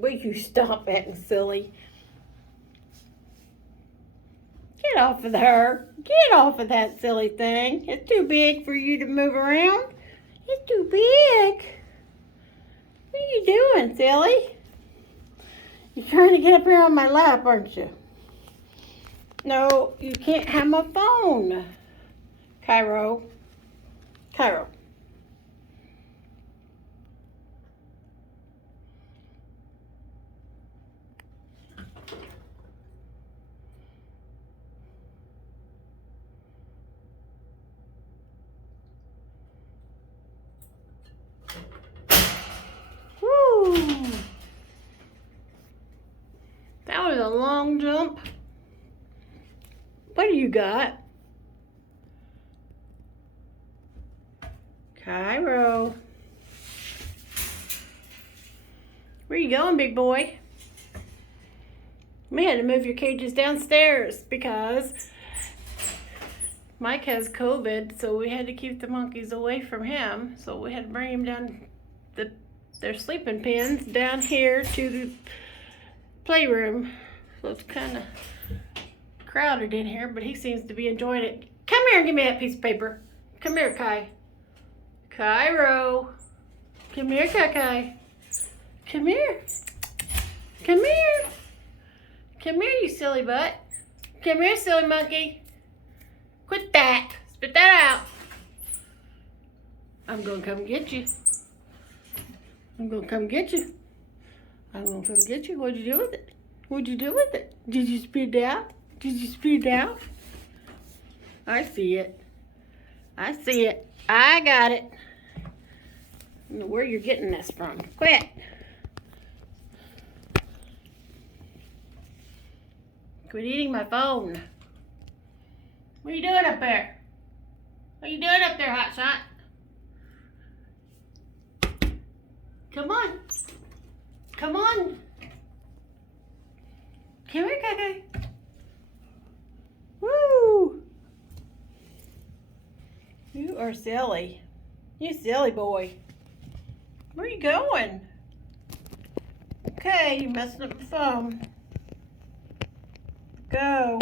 Will you stop acting silly? Get off of her. Get off of that silly thing. It's too big for you to move around. It's too big. What are you doing, silly? You're trying to get up here on my lap, aren't you? No, you can't have my phone. Cairo. Cairo. Woo! That was a long jump. What do you got? Cairo. Where you going, big boy? We had to move your cages downstairs because Mike has COVID, so we had to keep the monkeys away from him. So we had to bring him down their sleeping pens down here to the playroom. So it's kind of crowded in here, but he seems to be enjoying it. Come here and give me that piece of paper. Come here, Kai. Cairo. Come here, Kai. Come here. Come here. Come here, you silly butt. Come here, silly monkey. Quit that. Spit that out. I'm gonna come get you. I'm gonna come get you. I'm gonna come get you. What'd you do with it? What'd you do with it? Did you spit it out? Did you spit it out? I see it. I see it. I got it. I don't know where you're getting this from. Quit. Quit eating my phone. What are you doing up there? What are you doing up there, hotshot? Come on. Come on. Come here, Kaka. Woo! You are silly. You silly boy. Where are you going? Okay, you're messing up the phone. Go.